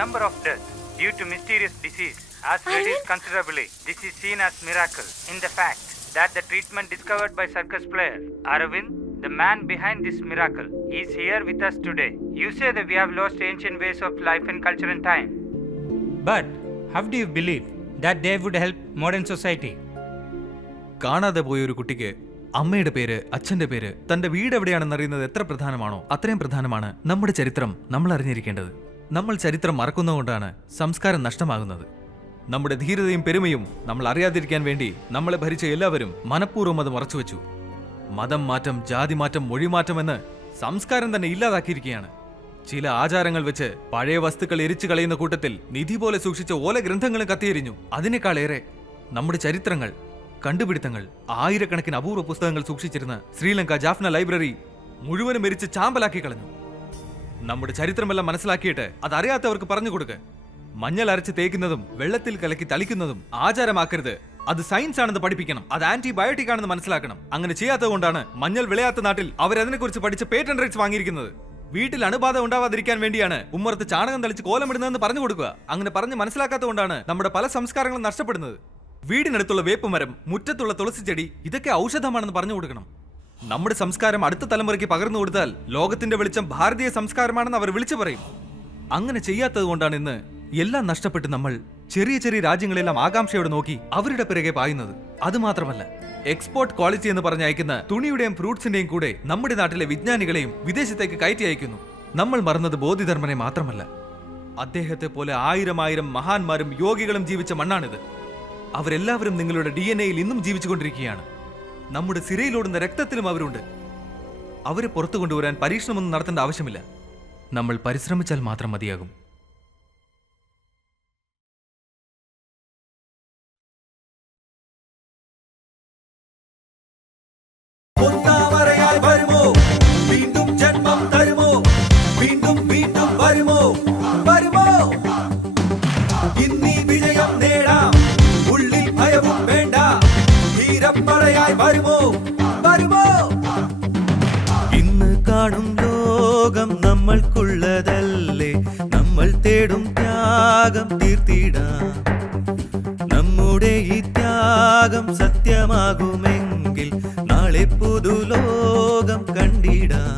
number of deaths due to mysterious disease has reduced considerably. This is seen as miracle in the fact that the treatment discovered by circus player Aravind, the man behind this miracle, is here with us today. You say that we have lost ancient ways of life and culture and time. But how do you believe that they would help modern society? കാണാതെ പോയ ഒരു കുട്ടിക്ക് അമ്മയുടെ പേര്, അച്ഛന്റെ പേര്, തന്റെ വീട് എവിടെയാണെന്ന് അറിയുന്നത് എത്ര പ്രധാനമാണോ അത്രയും പ്രധാനമാണ് നമ്മുടെ ചരിത്രം നമ്മൾ അറിഞ്ഞിരിക്കേണ്ടത്. നമ്മൾ ചരിത്രം മറക്കുന്നതുകൊണ്ടാണ് സംസ്കാരം നഷ്ടമാകുന്നത്. നമ്മുടെ ധീരതയും പെരുമയും നമ്മൾ അറിയാതിരിക്കാൻ വേണ്ടി നമ്മളെ ഭരിച്ച എല്ലാവരും മനഃപൂർവ്വം അത് മറച്ചുവെച്ചു. മതം മാറ്റം, ജാതി മാറ്റം, മൊഴിമാറ്റം എന്ന് സംസ്കാരം തന്നെ ഇല്ലാതാക്കിയിരിക്കുകയാണ്. ചില ആചാരങ്ങൾ വെച്ച് പഴയ വസ്തുക്കൾ എരിച്ചു കളയുന്ന കൂട്ടത്തിൽ നിധി പോലെ സൂക്ഷിച്ച ഓല ഗ്രന്ഥങ്ങളും കത്തിയെരിഞ്ഞു. അതിനേക്കാളേറെ നമ്മുടെ ചരിത്രങ്ങൾ, കണ്ടുപിടുത്തങ്ങൾ, ആയിരക്കണക്കിന് അപൂർവ പുസ്തകങ്ങൾ സൂക്ഷിച്ചിരുന്ന ശ്രീലങ്ക ജാഫ്ന ലൈബ്രറി മുഴുവനും എരിച്ച് ചാമ്പലാക്കി കളഞ്ഞു. നമ്മുടെ ചരിത്രമെല്ലാം മനസ്സിലാക്കിയിട്ട് അതറിയാത്തവർക്ക് പറഞ്ഞു കൊടുക്കുക. മഞ്ഞൾ അരച്ച് തേക്കുന്നതും വെള്ളത്തിൽ കലക്കി തളിക്കുന്നതും ആചാരമാക്കരുത്. അത് സയൻസ് ആണെന്ന് പഠിപ്പിക്കണം. അത് ആന്റിബയോട്ടിക് ആണെന്ന് മനസ്സിലാക്കണം. അങ്ങനെ ചെയ്യാത്തത് കൊണ്ടാണ് മഞ്ഞൾ വിളയാത്ത നാട്ടിൽ അവരതിനെക്കുറിച്ച് പഠിച്ച് പേറ്റന്റ് റൈറ്റ്സ് വാങ്ങിയിരിക്കുന്നത്. വീട്ടിൽ അണുബാധ ഉണ്ടാവാതിരിക്കാൻ വേണ്ടിയാണ് ഉമ്മറത്ത് ചാണകം തളിച്ച് കോലമിടുന്നതെന്ന് പറഞ്ഞു കൊടുക്കുക. അങ്ങനെ പറഞ്ഞ് മനസ്സിലാക്കാത്തതുകൊണ്ടാണ് നമ്മുടെ പല സംസ്കാരങ്ങളും നഷ്ടപ്പെടുന്നത്. വീടിനടുത്തുള്ള വേപ്പുമരം, മുറ്റത്തുള്ള തുളസിച്ചെടി ഇതൊക്കെ ഔഷധമാണെന്ന് പറഞ്ഞു കൊടുക്കണം. നമ്മുടെ സംസ്കാരം അടുത്ത തലമുറയ്ക്ക് പകർന്നു കൊടുത്താൽ ലോകത്തിന്റെ വെളിച്ചം ഭാരതീയ സംസ്കാരമാണെന്ന് അവർ വിളിച്ചു പറയും. അങ്ങനെ ചെയ്യാത്തത് കൊണ്ടാണ് ഇന്ന് എല്ലാം നഷ്ടപ്പെട്ട് നമ്മൾ ചെറിയ ചെറിയ രാജ്യങ്ങളെല്ലാം ആകാംക്ഷയോടെ നോക്കി അവരുടെ പിറകെ പായുന്നത്. അതുമാത്രമല്ല, എക്സ്പോർട്ട് ക്വാളിറ്റി എന്ന് പറഞ്ഞ് അയക്കുന്ന തുണിയുടെയും ഫ്രൂട്ട്സിന്റെയും കൂടെ നമ്മുടെ നാട്ടിലെ വിജ്ഞാനികളെയും വിദേശത്തേക്ക് കയറ്റി അയക്കുന്നു. നമ്മൾ മറന്നത് ബോധിധർമ്മനെ മാത്രമല്ല, അദ്ദേഹത്തെ പോലെ ആയിരം മഹാന്മാരും യോഗികളും ജീവിച്ച മണ്ണാണിത്. അവരെല്ലാവരും നിങ്ങളുടെ DNA-യിൽ ഇന്നും ജീവിച്ചുകൊണ്ടിരിക്കുകയാണ്. നമ്മുടെ സിരയിലോടുന്ന രക്തത്തിലും അവരുണ്ട്. അവരെ പുറത്തു കൊണ്ടുവരാൻ പരീക്ഷണമൊന്നും നടത്തേണ്ട ആവശ്യമില്ല. നമ്മൾ പരിശ്രമിച്ചാൽ മാത്രം മതിയാകും. വീണ്ടും ജന്മം തരുമോ, വീണ്ടും വീണ്ടും വരുമോ, വരുമോ, ഇന്നീ വിജയം നേടാം, ഉള്ളിൽ ഭയവും വേണ്ട, ധീരപ്പടയായി വരുമോ, വരുമോ. ഇന്ന് കാണും ലോകം നമ്മൾക്കുള്ളതല്ലേ, നമ്മൾ തേടും ത്യാഗം തീർത്തിടാം. നമ്മുടെ ഈ ത്യാഗം സത്യമാകുമെങ്കിൽ നാളെ പുതുലോകം കണ്ടിടാം.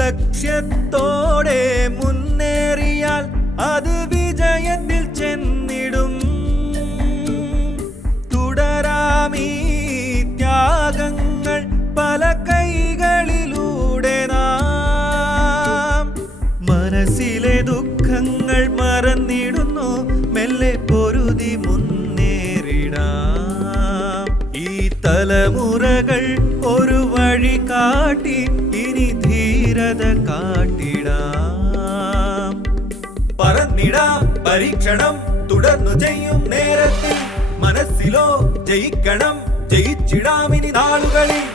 ലക്ഷ്യത്തോടെ മുന്നേറിയാൽ അത് വിജയത്തിൽ ചെന്നിടും. തുടരാമീ ത്യാഗങ്ങൾ പല കൈകളിലൂടെ നാം. മനസ്സിലെ ദുഃഖങ്ങൾ മറന്നിടുന്നു, മെല്ലെ പൊരുതി മുന്നേറിടാം. ഈ തലമുറകൾ ഒരു വഴി കാട്ടി ഇനി ധീരത കാട്ടിടാം. പറന്നിടാം പരീക്ഷണം തുടർന്നു ചെയ്യും നേരത്തിൽ, മനസ്സിലോ ജയിക്കണം, ജയിച്ചിടാം ഇനി നാളുകളിൽ.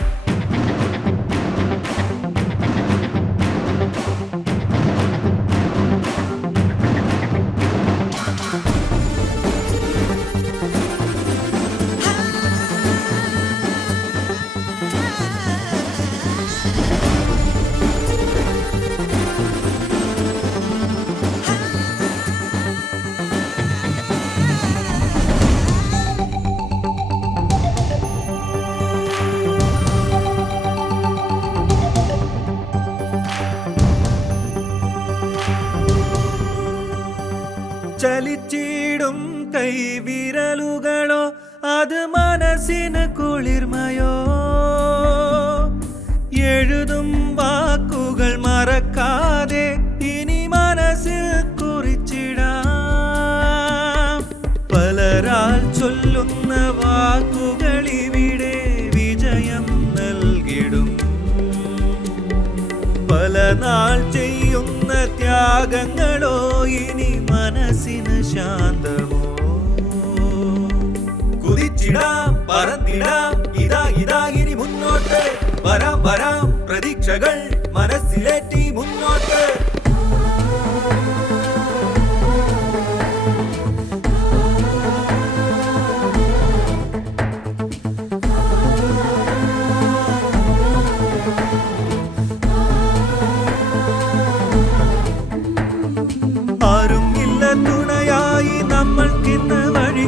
ചലിച്ചിടും കൈവിരലുകളോ അത് മനസ്സിന് കുളിർമയോ. എഴുതും വാക്കുകൾ മറക്കാതെ ഇനി മനസ്സിൽ കുറിച്ചിടാം. പലരാൽ ചൊല്ലുന്ന വാക്കുകൾ ഇവിടെ വിജയം നൽകിടും. പല നാൾ ചെയ്യുന്ന ത്യാഗങ്ങളോ ഇനി മനസ്സിന് ശാന്തമോ? കുതിച്ചിടാം പറന്നിടാം ഇതാ ഇതാ ഇനി മുന്നോട്ട് വരാം വരാം പ്രതീക്ഷകൾ മനസ്സിലേറ്റി മുന്നോട്ട്. ആരും ഇല്ല തുണയായി നമ്മൾക്കിന്ന് വഴി